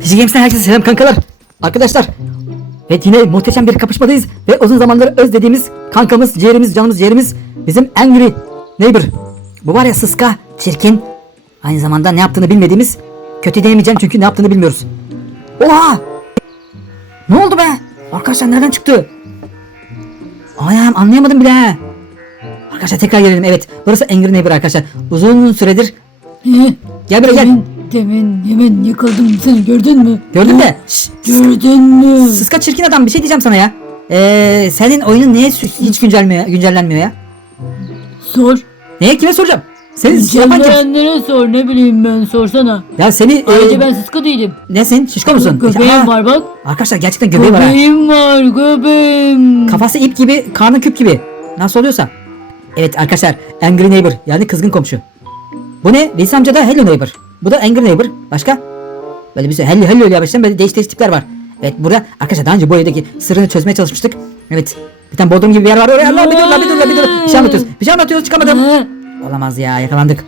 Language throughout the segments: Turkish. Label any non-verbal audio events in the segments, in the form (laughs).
Fizik Games'ten herkese selam kankalar. Arkadaşlar. Evet yine muhteşem bir kapışmadayız. Ve uzun zamandır özlediğimiz kankamız, ciğerimiz, canımız, ciğerimiz. Bizim Angry Neighbor. Bu var ya sıska, çirkin. Aynı zamanda ne yaptığını bilmediğimiz. Kötü diyemeyeceğim çünkü ne yaptığını bilmiyoruz. Oha! Ne oldu be? Arkadaşlar nereden çıktı? Ayağım anlayamadım bile. Arkadaşlar tekrar gelelim. Evet burası Angry Neighbor arkadaşlar. Uzun süredir. Gel buraya gel. Demin, hemen yakaladım seni gördün mü? Gördün mü? Şşş, Gördün mü? Sıska çirkin adam bir şey diyeceğim sana ya. Ee, senin oyunun niye sü- hiç güncellenmiyor, güncellenmiyor ya? Sor. Neye kime soracağım? Senin yapan kim? Güncelleyenlere sor ne bileyim ben sorsana. Ya seni Ayrıca e, ben sıska değilim. nesin? Şişko musun? Göbeğim Aa, var bak. Arkadaşlar gerçekten göbeği var ha. Göbeğim var göbeğim. Kafası ip gibi, karnı küp gibi. Nasıl oluyorsa. Evet arkadaşlar Angry Neighbor yani kızgın komşu. Bu ne? Veys amca da Hello Neighbor. Bu da Angry Neighbor. Başka? Böyle bir şey. Hello Hello ile başlayan böyle değişik değişik tipler var. Evet burada arkadaşlar daha önce bu evdeki sırrını çözmeye çalışmıştık. Evet. Bir tane bodrum gibi bir yer var oraya. Allah bir dur bir dur bir dur. Bir şey anlatıyoruz. Bir şey anlatıyoruz çıkamadım. Olamaz ya yakalandık.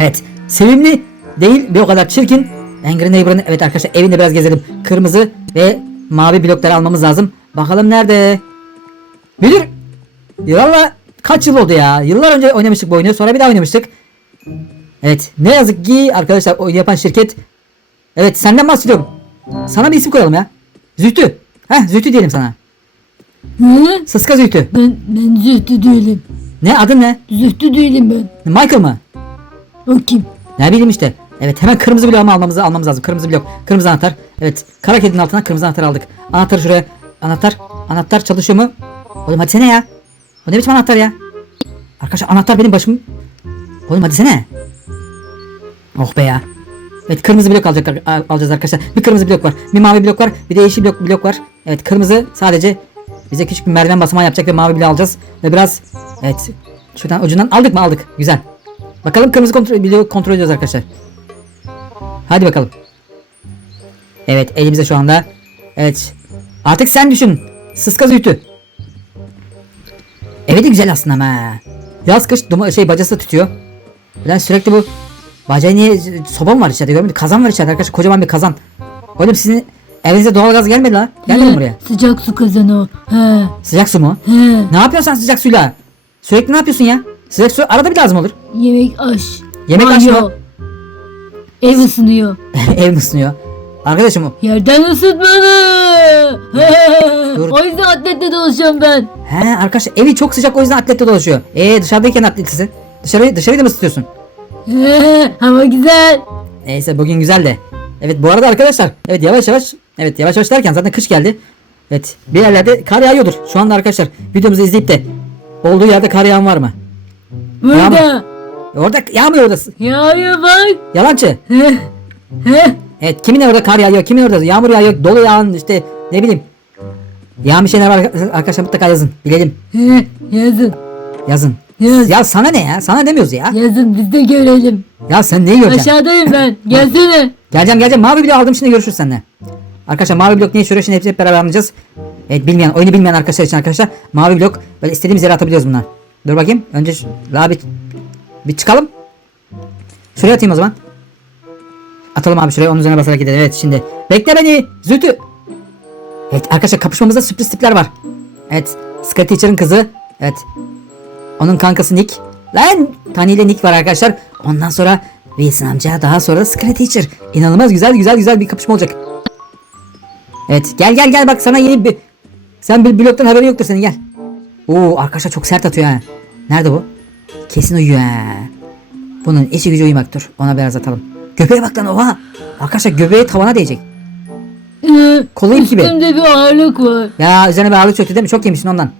Evet. Sevimli değil ve o kadar çirkin. Angry Neighbor'ın evet arkadaşlar evinde biraz gezelim. Kırmızı ve mavi blokları almamız lazım. Bakalım nerede? Müdür. Valla kaç yıl oldu ya? Yıllar önce oynamıştık bu oyunu. Sonra bir daha oynamıştık. Evet. Ne yazık ki arkadaşlar oyun yapan şirket. Evet senden bahsediyorum. Sana bir isim koyalım ya. Zühtü. Heh Zühtü diyelim sana. ha? Sıska Zühtü. Ben, ben zühtü değilim. Ne adın ne? Zühtü değilim ben. Michael mı? O kim? Ne bileyim işte. Evet hemen kırmızı bloğu almamız, almamız lazım. Kırmızı blok. Kırmızı anahtar. Evet. Kara kedinin altına kırmızı anahtar aldık. Anahtarı şuraya. Anahtar. Anahtar çalışıyor mu? Oğlum hadi sene ya. O ne biçim anahtar ya? Arkadaşlar anahtar benim başım. Oğlum hadi sene. Oh be ya. Evet kırmızı blok alacak, al- alacağız arkadaşlar. Bir kırmızı blok var. Bir mavi blok var. Bir de yeşil blok, blok var. Evet kırmızı sadece bize küçük bir merdiven basamağı yapacak ve mavi blok alacağız. Ve biraz evet şuradan ucundan aldık mı aldık. Güzel. Bakalım kırmızı kontrol, blok kontrol ediyoruz arkadaşlar. Hadi bakalım. Evet elimizde şu anda. Evet. Artık sen düşün. Sıska zühtü. Evet güzel aslında ama. Yaz kış duma, şey bacası tutuyor. Ben sürekli bu bacağı niye soba mı var içeride görmedin? Kazan var içeride arkadaşlar kocaman bir kazan. Oğlum sizin evinize doğalgaz gelmedi la. Gelmedi mi buraya? Sıcak su kazanı o. He. Sıcak su mu? He. Ne yapıyorsun sen sıcak suyla? Sürekli ne yapıyorsun ya? Sıcak su arada bir lazım olur. Yemek aş. Yemek aş mı? Ev ısınıyor. (laughs) Ev ısınıyor? Arkadaşım o. Yerden ısıtmalı. Dur. o yüzden atletle dolaşıyorum ben. He arkadaşlar evi çok sıcak o yüzden atletle dolaşıyor. Ee dışarıdayken atletlisin. Dışarı, dışarıyı da mı ısıtıyorsun? (laughs) Hava güzel. Neyse bugün güzel de. Evet bu arada arkadaşlar. Evet yavaş yavaş. Evet yavaş yavaş derken zaten kış geldi. Evet bir yerlerde kar yağıyordur. Şu anda arkadaşlar videomuzu izleyip de olduğu yerde kar yağan var mı? Burada. E, Orada yağmıyor orası. Yağıyor bak. Yalancı. (laughs) Evet kimin orada kar yağıyor, kimin orada yağmur yağıyor, dolu yağan işte ne bileyim. Bir şeyler var arkadaşlar mutlaka yazın. Bilelim. (laughs) Yazın. Yazın. Yaz. Ya sana ne ya? Sana demiyoruz ya. Yazın biz de görelim. Ya sen neyi göreceksin? Aşağıdayım ben. Gelsene. Geleceğim geleceğim. Mavi blok aldım şimdi görüşürüz seninle. Arkadaşlar mavi blok ne işe yarıyor şimdi hepsi hep beraber anlayacağız. Evet bilmeyen oyunu bilmeyen arkadaşlar için arkadaşlar mavi blok böyle istediğimiz yere atabiliyoruz bunlar. Dur bakayım. Önce şu, daha bir, bir çıkalım. Şuraya atayım o zaman. Atalım abi şuraya onun üzerine basarak gidelim. Evet şimdi. Bekle beni. Zütü. Evet arkadaşlar kapışmamızda sürpriz tipler var. Evet. Sky Teacher'ın kızı. Evet. Onun kankası Nick. Lan Tani ile Nick var arkadaşlar. Ondan sonra Wilson amca daha sonra Sky Teacher. İnanılmaz güzel güzel güzel bir kapışma olacak. Evet gel gel gel bak sana yeni bir... Sen bir bloktan haberin yoktur senin gel. Oo arkadaşlar çok sert atıyor ha. Nerede bu? Kesin uyuyor ha. Bunun işi gücü uyumaktır. Ona biraz atalım. Göbeğe bak lan oha. Arkadaşlar göbeği tavana değecek. He. Kolu ip gibi. Üstümde bir ağırlık var. Ya üzerine bir ağırlık çöktü değil mi? Çok yemişsin ondan.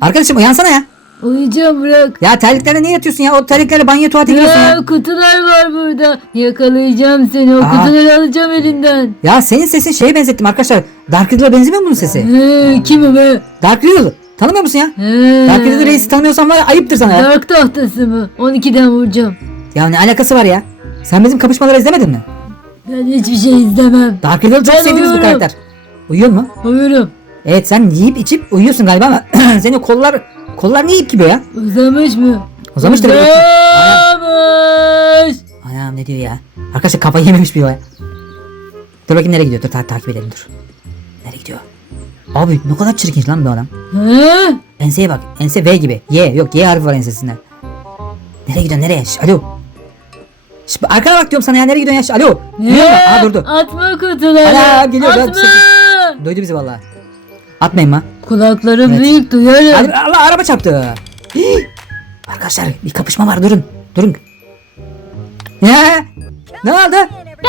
Arkadaşım uyansana ya. Uyuyacağım bırak. Ya terliklerle niye yatıyorsun ya? O terliklerle banyo tuvalete giriyorsun ya. Ya, kutular var burada. Yakalayacağım seni. O Aa. kutuları alacağım elinden. Ya senin sesin şeye benzettim arkadaşlar. Dark Riddle'a benzemiyor mu bunun sesi? He, kim be? Dark Riddle. Tanımıyor musun ya? He. Dark Riddle reisi tanımıyorsan var ya ayıptır sana ya. Dark tahtası mı? 12'den vuracağım. Ya ne alakası var ya? Sen bizim kapışmaları izlemedin mi? Ben hiçbir şey izlemem. Dark Riddle çok Ben sevdiğimiz uyuyorum. karakter. Uyuyor mu? Uyurum. Evet sen yiyip içip uyuyorsun galiba ama (clears throat) senin kollar kollar niye ip gibi ya? Uzamış mı? Uzamıştır. Uzamış. Ayağım ne diyor ya? Arkadaşlar kafayı yememiş bir o ya. Dur bakayım nereye gidiyor? Dur ta- takip edelim dur. Nereye gidiyor? Abi ne kadar çirkin lan bu adam. He? Enseye bak. Ense V gibi. Y yok Y harfi var ensesinde. Nereye gidiyorsun nereye? Şş, alo. Şş, arkana bak diyorum sana ya nereye gidiyorsun ya? Şş, alo. Musun? Aa durdu. Atma kutuları. Ana, geliyor, Atma. Duydu bizi vallahi. Atmayın mı? Kulaklarım Evet. büyük duyarım. Hadi Allah araba çarptı. Hii! Arkadaşlar bir kapışma var durun. Durun. Ya ne oldu?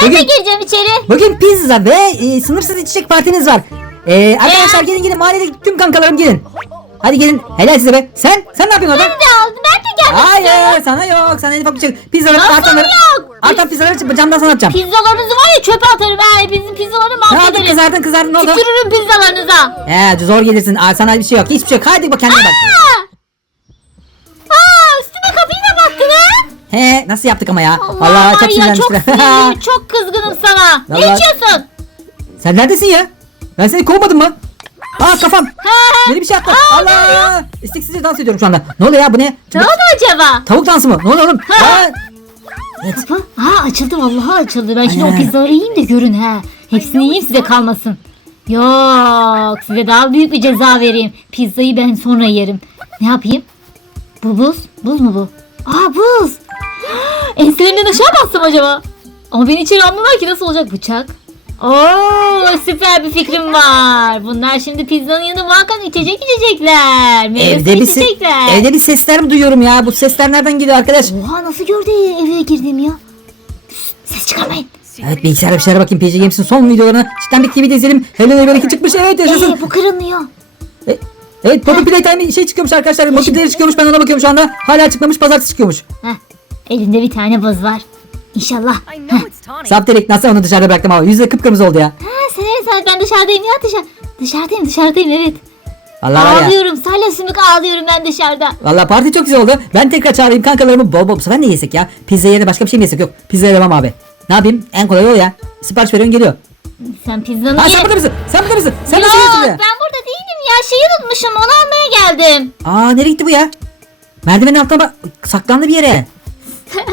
Ben de gireceğim içeri. Bugün pizza ve e, sınırsız içecek partiniz var. E, arkadaşlar gelin gelin mahallede tüm kankalarım gelin. Hadi gelin. Helal size be. Sen sen ne yapıyorsun orada? Ben de aldım. Ben de Hayır sana yok. Sana elif bakmayacak. Pizzaları Nasıl artanları. yok? Artan pizzaları camdan sana atacağım. Pizzalarınızı var ya çöpe atarım. Ha, bizim pizzaları Ne oldu kızardın kızardın ne oldu? Tükürürüm pizzalarınıza. He zor gelirsin. Aa, sana bir şey yok. Hiçbir şey yok. Hadi bak kendine bak. Aa! Aa, üstüme kapıyı da baktın ha? He nasıl yaptık ama ya? Allah Vallahi çok var ya çok (laughs) sinirliyim. çok kızgınım sana. Ne Vallahi- içiyorsun? Sen neredesin ya? Ben seni kovmadım mı? Aa kafam. Beni bir şey attı. Allah. İsteksizce dans ediyorum şu anda. Ne oluyor ya bu ne? Ne oldu acaba? Tavuk dansı mı? Ne oluyor oğlum? Aa, Kapı. Ha açıldı vallahi açıldı. Ben şimdi Aynen. o pizzaları yiyeyim de görün ha. Hepsini yiyeyim size kalmasın. Yok size daha büyük bir ceza vereyim. Pizzayı ben sonra yerim. Ne yapayım? Bu buz. Buz mu bu? Aa buz. (gasps) Enselerinden aşağı mı bassam acaba? Ama beni içeri almıyorlar ki nasıl olacak bıçak? Oo süper bir fikrim var. Bunlar şimdi pizzanın yanında muhakkak içecek içecekler. Meyve evde bir se- içecekler. evde bir sesler mi duyuyorum ya? Bu sesler nereden geliyor arkadaş? Oha nasıl gördü eve girdim ya? Ses çıkarmayın. Evet bilgisayara bir şeylere bakayım. PC Games'in son videolarını cidden bir TV'de izleyelim. Hello Neighbor 2 çıkmış. Evet yaşasın. Ee, bu kırılmıyor. E, evet Poppy Playtime şey çıkıyormuş arkadaşlar. Multiplayer çıkıyormuş. Ben ona bakıyorum şu anda. Hala çıkmamış. Pazartesi çıkıyormuş. Heh, elinde bir tane buz var. İnşallah. Tonic. Sapterik nasıl onu dışarıda bıraktım ama yüzü kıpkırmızı oldu ya. Ha, sen sen ben dışarıdayım ya dışarı. Dışarıdayım dışarıdayım evet. Allah var ya. Ağlıyorum salya sümük ağlıyorum ben dışarıda. Valla parti çok güzel oldu. Ben tekrar çağırayım kankalarımı bol bol. Bu sefer ne yesek ya? Pizza yerine başka bir şey mi yesek? Yok. Pizza devam abi. Ne yapayım? En kolay o ya. Sipariş veriyorsun geliyor. Sen pizzanı Ha ye. sen burada mısın? Sen burada mısın? Sen Yok nasıl yiyorsun ya? ben burada değilim ya şeyi unutmuşum onu almaya geldim. Aa nereye gitti bu ya? Merdivenin altına bak. Saklandı bir yere. (laughs)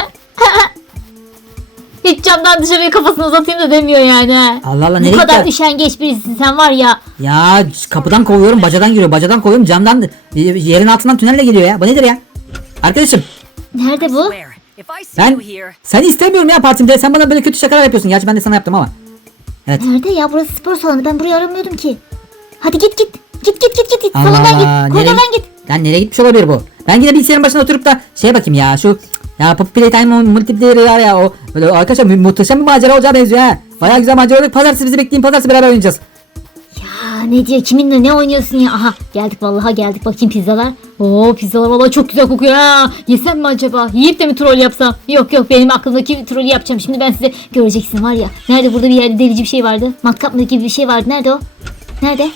Hiç camdan dışarıya kafasını uzatayım da demiyor yani. Allah Allah Ne nereye kadar gitti? üşengeç birisin sen var ya. Ya kapıdan kovuyorum, bacadan giriyor, bacadan kovuyorum, camdan yerin altından tünelle geliyor ya. Bu nedir ya? Arkadaşım Nerede bu? Swear, if I see ben here, seni istemiyorum ya partimde. Sen bana böyle kötü şakalar yapıyorsun. Gerçi ben de sana yaptım ama. Nerede ya burası spor salonu ben burayı aramıyordum ki. Hadi git git. Git git git git. git. Allah Salondan Allah. git. Nereye, Koridordan git. Lan nereye gitmiş olabilir bu? Ben yine bilgisayarın başına oturup da şeye bakayım ya şu ya Poppy Playtime multiplayer ya, ya o böyle arkadaşlar mu- muhteşem bir macera olacağı benziyor ha. Bayağı güzel macera olacak. Pazartesi bizi bekleyin. Pazartesi beraber oynayacağız. Aa, ne diyor kiminle ne oynuyorsun ya? Aha geldik vallahi geldik bakayım pizzalar. Oo pizzalar vallahi çok güzel kokuyor ha. Yesem mi acaba? Yiyip de mi troll yapsam? Yok yok benim aklımdaki trolü yapacağım. Şimdi ben size göreceksin var ya. Nerede burada bir yerde delici bir şey vardı. Matkap gibi bir şey vardı. Nerede o? Nerede?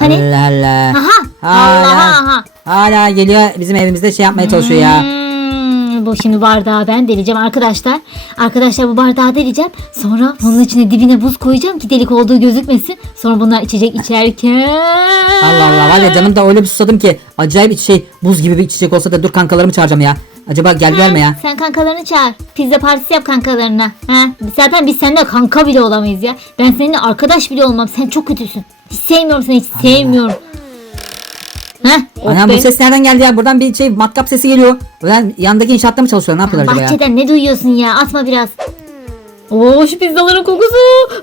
Hani? Allah Allah. Aha. Hala, Allah aha. hala geliyor bizim evimizde şey yapmaya çalışıyor ya. Bu şimdi bardağı ben deleceğim arkadaşlar. Arkadaşlar bu bardağı deleceğim. Sonra bunun içine dibine buz koyacağım ki delik olduğu gözükmesin. Sonra bunlar içecek içerken. Allah Allah var ya canım da öyle bir susadım ki acayip şey buz gibi bir içecek olsa da dur kankalarımı çağıracağım ya. Acaba geldiler mi ya? Sen kankalarını çağır. Pizza partisi yap kankalarına. Ha? Zaten biz seninle kanka bile olamayız ya. Ben seninle arkadaş bile olmam. Sen çok kötüsün. Hiç sevmiyorum seni hiç sevmiyorum. Heh, Anam bu ses nereden geldi ya? Buradan bir şey matkap sesi geliyor. Ulan yandaki inşaatta mı çalışıyorlar? Ne yapıyorlar acaba ya? Bahçeden ne duyuyorsun ya? Atma biraz. Oo şu pizzaların kokusu.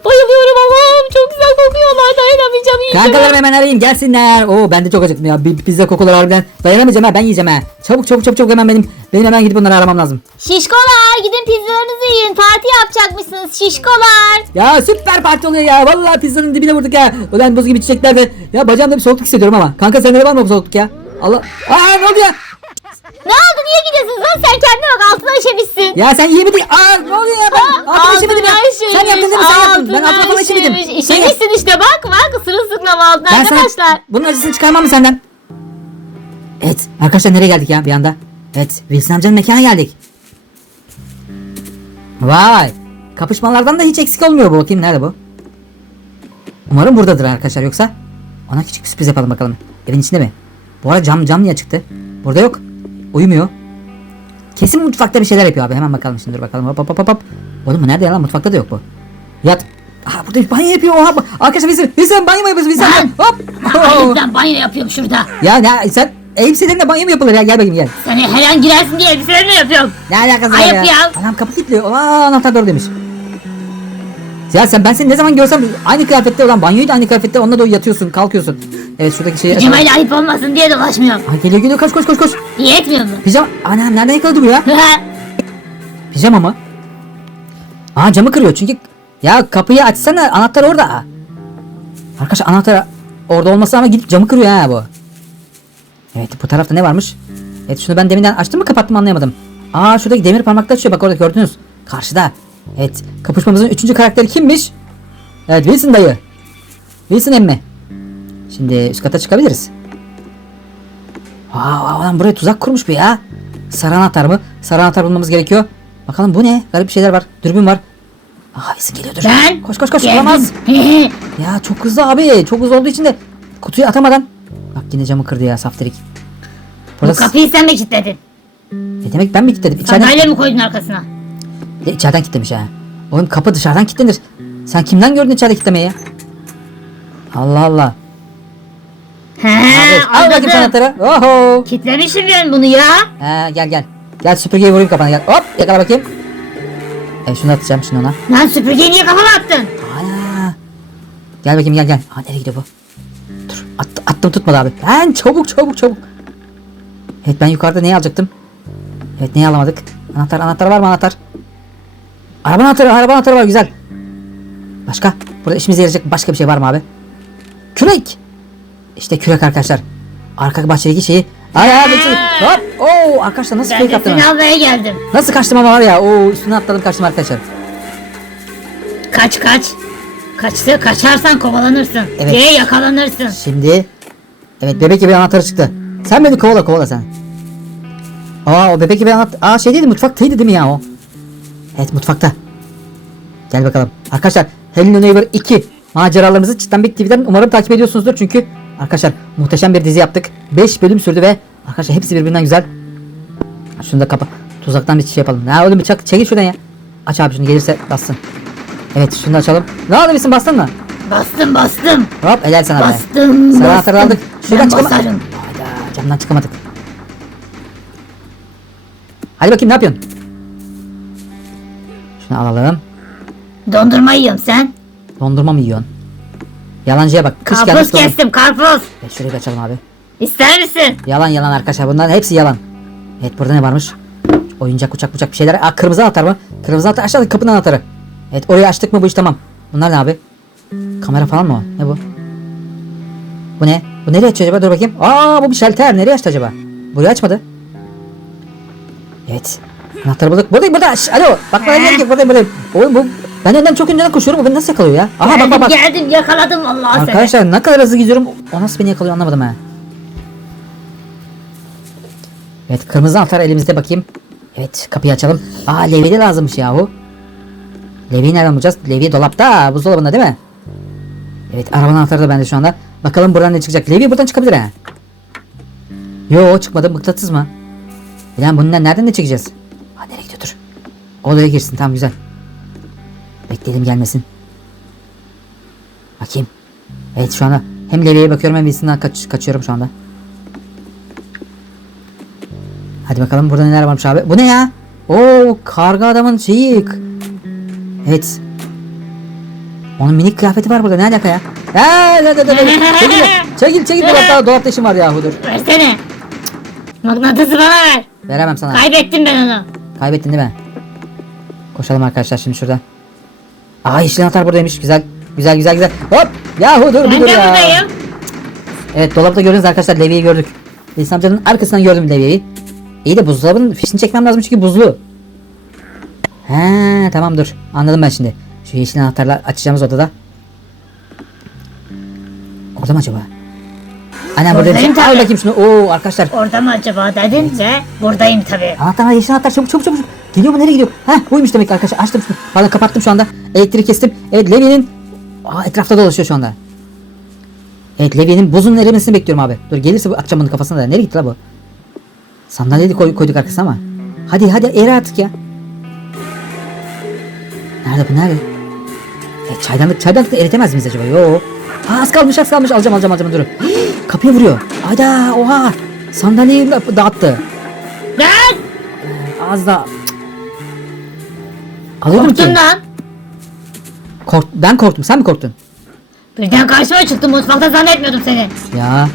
Bayılıyorum Allah'ım. Çok güzel kokuyorlar. Dayanamayacağım. Yiyeceğim. Kankalarımı hemen arayayım gelsinler. Oo ben de çok acıktım ya. Bir pizza kokuları harbiden dayanamayacağım ha ben yiyeceğim ha. Çabuk çabuk çabuk çabuk hemen benim benim hemen gidip onları aramam lazım. Şişkolar gidin pizzalarınızı yiyin. Parti yapacakmışsınız şişkolar. Ya süper parti oluyor ya. Vallahi pizzanın dibine vurduk ya. Ulan buz gibi çiçekler de. Ya bacağımda bir soğukluk hissediyorum ama. Kanka sende de var mı bu soğukluk ya? Allah. Aa ne oldu ya? Ne oldu niye gidiyorsun lan sen kendine bak altına işemişsin. Ya sen yemedin. Aa ne oluyor ya? Ben altıma işemedim ya. Sen yaptın değil mi? Sen yaptın. Ben altıma falan işemedim. Yap- İşemişsin işte bak bak sırılsıklam altına Ben sana arkadaşlar. bunun acısını çıkarmam mı senden? Evet arkadaşlar nereye geldik ya bir anda? Evet Wilson amcanın mekana geldik. Vay. Kapışmalardan da hiç eksik olmuyor bu. Bakayım nerede bu? Umarım buradadır arkadaşlar yoksa ona küçük bir sürpriz yapalım bakalım. Evin içinde mi? Bu arada cam cam niye çıktı? Burada yok. Uyumuyor. Kesin mutfakta bir şeyler yapıyor abi. Hemen bakalım şimdi dur bakalım. Hop hop hop hop. Oğlum bu nerede ya lan? Mutfakta da yok bu. Yat. Aha burada bir banyo yapıyor. Oha. Arkadaşlar Wilson. Wilson banyo mu yapıyorsun Wilson? Lan! Hop. Hayır (laughs) ben banyo yapıyorum şurada. Ya ne sen elbiselerinde banyo mu yapılır ya? Gel bakayım gel. Sen her an girersin diye elbiselerimi yapıyorum. Ne alakası var Ayıp ya? ya. Anam kapı kilitliyor. Aa anahtar doğru demiş. Ya sen ben seni ne zaman görsem aynı kıyafette olan banyoyu da aynı kıyafette onunla da yatıyorsun kalkıyorsun. Evet şuradaki şeyi açalım. Pijamayla ayıp olmasın diye dolaşmıyorum. Ay geliyor geliyor koş koş koş koş. İyi etmiyor mu? Pijama. Anam nereden yakaladı bu ya? (laughs) Pijama mı? Aa camı kırıyor çünkü ya kapıyı açsana anahtar orada. Arkadaş anahtar orada olması ama gidip camı kırıyor ha bu. Evet bu tarafta ne varmış? Evet şunu ben deminden açtım mı kapattım anlayamadım. Aa şuradaki demir parmakta açıyor bak orada gördünüz. Karşıda. Evet kapışmamızın üçüncü karakteri kimmiş? Evet Wilson dayı. Wilson emmi. Şimdi üst kata çıkabiliriz. Aa, lan buraya tuzak kurmuş bu ya. Sarı anahtar mı? Sarı anahtar bulmamız gerekiyor. Bakalım bu ne? Garip şeyler var. Dürbün var. Aa Wilson geliyordur. Ben Koş koş koş. geldim. Olamaz. (laughs) Ya çok hızlı abi. Çok hızlı olduğu için de kutuyu atamadan. Bak yine camı kırdı ya saftirik. Bu Burası... kapıyı sen mi kilitledin? Ne demek ben mi kilitledim? İçeriden, Sandalye mi koydun arkasına? Ya, içeriden kilitlemiş ha. Oğlum kapı dışarıdan kilitlenir. Sen kimden gördün içeride kilitlemeyi ya? Allah Allah. He al bakayım anladım. sen anahtarı. Oho. Kitlemişim ben bunu ya. Ha, gel gel. Gel süpürgeyi vurayım kafana gel. Hop yakala bakayım. E şunu atacağım şimdi ona. Lan süpürgeyi niye kafama attın? Ana. Gel bakayım gel gel. Ha nereye gidiyor bu? Dur attım, attım tutmadı abi. Ben çabuk çabuk çabuk. Evet ben yukarıda neyi alacaktım? Evet neyi alamadık? Anahtar anahtar var mı anahtar? Araba anahtarı araba anahtarı var güzel. Başka? Burada işimize yarayacak başka bir şey var mı abi? Kürek. İşte kürek arkadaşlar. Arka bahçedeki şeyi. Ay abi hop. Oo arkadaşlar nasıl Ben fake de yaptım? seni ben? almaya geldim. Nasıl kaçtım ama var ya. Oo üstüne atladım kaçtım arkadaşlar. Kaç kaç. Kaçtı kaçarsan kovalanırsın. Evet. Diye yakalanırsın. Şimdi evet bebek gibi anahtarı çıktı. Sen beni kovala kovala sen. Aa o bebek gibi anahtar. Aa şey değildi mutfaktaydı değil mi ya o? Evet mutfakta. Gel bakalım. Arkadaşlar Hello Neighbor 2 maceralarımızı Çitlenbek TV'den umarım takip ediyorsunuzdur. Çünkü arkadaşlar muhteşem bir dizi yaptık. 5 bölüm sürdü ve arkadaşlar hepsi birbirinden güzel. Şunu da kapa. Tuzaktan bir şey yapalım. Ya oğlum çak, çekil şuradan ya. Aç abi şunu gelirse bassın. Evet şunu da açalım. Ne oldu bizim bastın mı? Bastım bastım. Hop helal sana be. Bastım. Sarı bastım. anahtarı aldık. Şuradan Ben çıkama. basarım. Hayda camdan çıkamadık. Hadi bakayım ne yapıyorsun? Şunu alalım. Dondurma yiyorum sen. Dondurma mı yiyorsun? Yalancıya bak. Kış Karpuz gelmiş dondurma. kestim karpuz. Evet, şurayı bir açalım abi. İster misin? Yalan yalan arkadaşlar bunların hepsi yalan. Evet burada ne varmış? Oyuncak uçak uçak bir şeyler. Aa kırmızı anahtar mı? Kırmızı anahtar aşağıdaki kapının anahtarı. Evet orayı açtık mı bu iş tamam. Bunlar ne abi? Kamera falan mı o? Ne bu? Bu ne? Bu nereye açıyor acaba? Dur bakayım. Aa bu bir şalter. Nereye açtı acaba? Burayı açmadı. Evet. Anahtarı bulduk. Buradayım burada. Şş, alo. Bak bana gerek yok. Buradayım buradayım. Oğlum bu. Ben önden çok önden koşuyorum. O beni nasıl yakalıyor ya? Aha geldim bak bak. geldim yakaladım vallahi seni. Arkadaşlar ne kadar hızlı gidiyorum. O nasıl beni yakalıyor anlamadım ha. Evet kırmızı anahtar elimizde bakayım. Evet kapıyı açalım. Aa levye de lazımmış yahu. Levyeyi nereden bulacağız? Levye dolapta buzdolabında değil mi? Evet arabanın anahtarı da bende şu anda. Bakalım buradan ne çıkacak. Levye buradan çıkabilir ha. Yo çıkmadı mıknatıs mı? Ulan bundan nereden ne çekeceğiz? Ha nereye gidiyor dur. Odaya girsin tamam güzel. Bekleyelim gelmesin. Bakayım. Evet şu anda hem Levi'ye bakıyorum hem Wilson'dan kaç, kaçıyorum şu anda. Hadi bakalım burada neler varmış abi. Bu ne ya? Oo karga adamın şeyi. Evet. Onun minik kıyafeti var burada ne alaka ya? Ya, da, da, da. Çekil, çekil, çekil. Dolapta, dolapta işim var yahu dur. Versene. Mıknatısı bana ver. Veremem sana. Kaybettim ben onu. Kaybettin değil mi? Koşalım arkadaşlar şimdi şuradan. Aa yeşil anahtar buradaymış. Güzel. Güzel güzel güzel. Hop. Yahu dur bir Ben dur de ya. buradayım. Evet dolapta gördünüz arkadaşlar Levi'yi gördük. İhsan amcanın arkasından gördüm Levi'yi. İyi de buzdolabının fişini çekmem lazım çünkü buzlu. He tamam dur. Anladım ben şimdi. Şu yeşil anahtarla açacağımız odada. Orada mı acaba? Annem burada bir şey. Al tabii. bakayım şunu. Oo arkadaşlar. Orada mı acaba dedin ve buradayım tabi. Anahtar var yeşil anahtar çabuk çabuk çabuk. Geliyor mu nereye gidiyor? Heh buymuş demek ki arkadaşlar açtım şunu. Pardon kapattım şu anda. Elektriği kestim. Evet Levi'nin Aa, etrafta dolaşıyor şu anda. Evet Levi'nin buzun erimesini bekliyorum abi. Dur gelirse bu atacağım bunun kafasına da. Nereye gitti la bu? Sandalyeyi koy, koyduk arkasına ama. Hadi hadi eri artık ya. Nerede bu nerede? E, çaydanlık çaydanlıkta eritemez miyiz acaba? Yo. Aa, az kalmış az kalmış alacağım alacağım alacağım dur. (gasps) Hii, Kapıya vuruyor. Hayda oha. Sandalyeyi dağıttı. Lan! Az da. Alıyordum Korktun ki. lan. Kork ben korktum. Sen mi korktun? Birden karşıma çıktın mutfakta zannetmiyordum seni. Ya.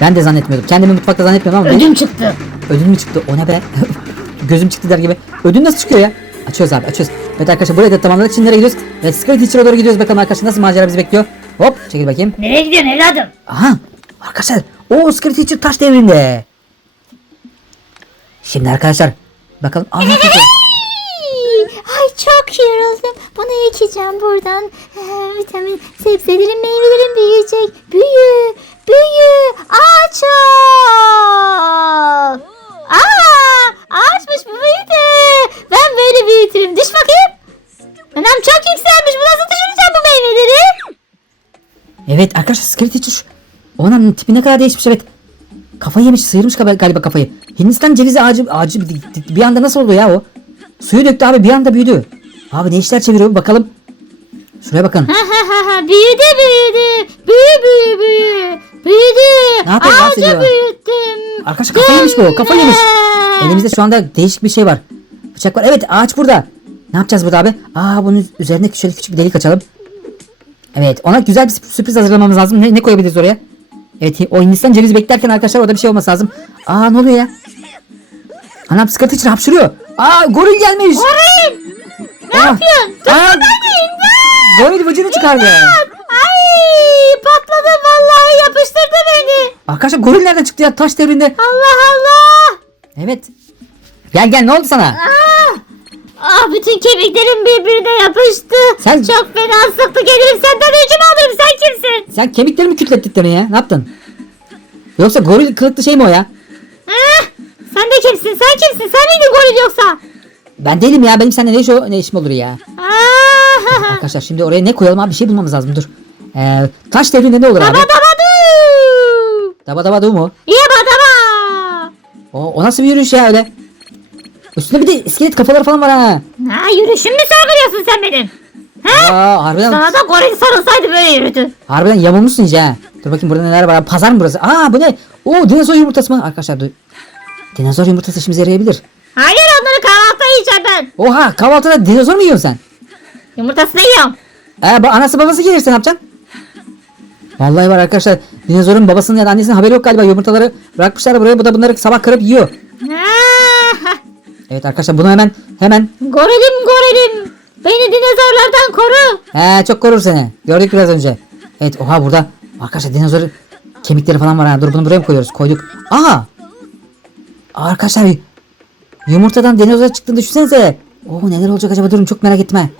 Ben de zannetmiyordum. Kendimi mutfakta zannetmiyordum ama Ödüm çıktı. ödül mü çıktı? O ne be? (laughs) Gözüm çıktı der gibi. Ödül nasıl çıkıyor ya? Açıyoruz abi açıyoruz. Evet arkadaşlar burayı da tamamladık. Şimdi nereye gidiyoruz? Evet Secret Teacher'a doğru gidiyoruz. Bakalım arkadaşlar nasıl macera bizi bekliyor. Hop çekil bakayım. Nereye gidiyorsun evladım? Aha arkadaşlar o Secret Teacher taş devrinde. Şimdi arkadaşlar bakalım. Aha, Ay çok yoruldum. Bunu ekeceğim buradan. Ee, vitamin, sebzelerin, meyvelerin büyüyecek. Büyü, büyü, ağaç ol. Aa, ağaçmış bu büyüdü. Ben böyle büyütürüm. Düş bakayım. Anam çok yükselmiş. Bu nasıl düşüreceğim bu meyveleri? evet arkadaşlar Secret Teacher. şu- Onun tipi ne kadar değişmiş evet. Kafayı yemiş sıyırmış galiba kafayı. Hindistan cevizi ağacı, ağacı bir anda nasıl oldu ya o? Suyu döktü abi bir anda büyüdü. Abi ne işler çeviriyor bir bakalım. Şuraya bakın. Ha ha ha ha büyüdü büyüdü. Büyü büyü büyü. Büyüdü. Ne yapıyor, Ağacı büyüttüm. Arkadaşlar kafa yemiş bu kafa yemiş. Elimizde şu anda değişik bir şey var. Bıçak var. Evet ağaç burada. Ne yapacağız burada abi? Aa bunun üzerine şöyle küçük bir delik açalım. Evet ona güzel bir sürp- sürpriz hazırlamamız lazım. Ne, ne koyabiliriz oraya? Evet o Hindistan cevizi beklerken arkadaşlar orada bir şey olması lazım. Aa ne oluyor ya? Anam sıkıntı için hapşırıyor. Aa goril gelmiş. Goril. Ne yapıyorsun? Aa, goril vıcını çıkardı. Ay patladı vallahi yapıştırdı beni. Arkadaşlar goril nereden çıktı ya taş devrinde? Allah Allah. Evet. Gel gel ne oldu sana? Ah, ah bütün kemiklerim birbirine yapıştı. Sen- Çok fena sıktı gelirim senden öcümü alırım sen kimsin? Sen kemiklerimi kütlettiklerini ya. Ne yaptın? Yoksa goril kılıklı şey mi o ya? Ah, sen de kimsin sen kimsin sen miydin goril yoksa? Ben değilim ya. Benim seninle ne, iş, ne işim olur ya. Ah, (laughs) Arkadaşlar şimdi oraya ne koyalım abi? Bir şey bulmamız lazım. Dur. Ee, taş devrinde ne olur abi? Daba daba du. Daba daba du mu? Yaba daba. O, o nasıl bir yürüyüş ya öyle? Üstünde bir de iskelet kafaları falan var ha. Ha yürüyüşümü mü sorguluyorsun sen benim? Ha? Aa, harbiden, Sana da goril sarılsaydı böyle yürüdü. harbiden yamulmuşsun ha. Dur bakayım burada neler var. Pazar mı burası? Aa bu ne? Oo dinozor yumurtası mı? Arkadaşlar dur. Dinozor yumurtası işimize yarayabilir. Hayır onları kahvaltıda yiyeceğim ben. Oha kahvaltıda dinozor mu yiyorsun sen? Yumurtasını yiyorum. Ee, bu anası babası gelirse ne yapacaksın? Vallahi var arkadaşlar. Dinozorun babasının ya da annesinin haberi yok galiba. Yumurtaları bırakmışlar buraya. Bu da bunları sabah kırıp yiyor. Ah, (laughs) Evet arkadaşlar bunu hemen hemen Gorilim gorilim. Beni dinozorlardan koru. He çok korur seni. Gördük biraz önce. Evet oha burada arkadaşlar dinozor kemikleri falan var ha. Dur bunu buraya mı koyuyoruz? Koyduk. Aha! Arkadaşlar yumurtadan dinozor çıktığını düşünsenize. Oo neler olacak acaba durun çok merak etme.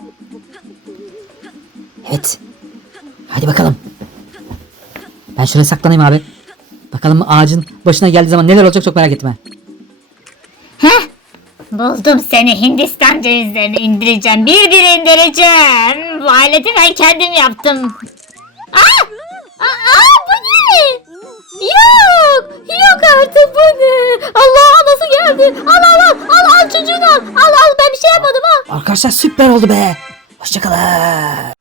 Evet. Hadi bakalım. Ben şuraya saklanayım abi. Bakalım ağacın başına geldiği zaman neler olacak çok merak etme. Heh. Buldum seni Hindistan cevizlerini indireceğim. Bir bir indireceğim. Bu aleti ben kendim yaptım. Aa! Aa, aa, bu ne? Yok. Yok artık bu ne? Allah nasıl geldi? Al al al. Al al çocuğunu al. Al al ben bir şey yapmadım al. Arkadaşlar süper oldu be. Hoşçakalın.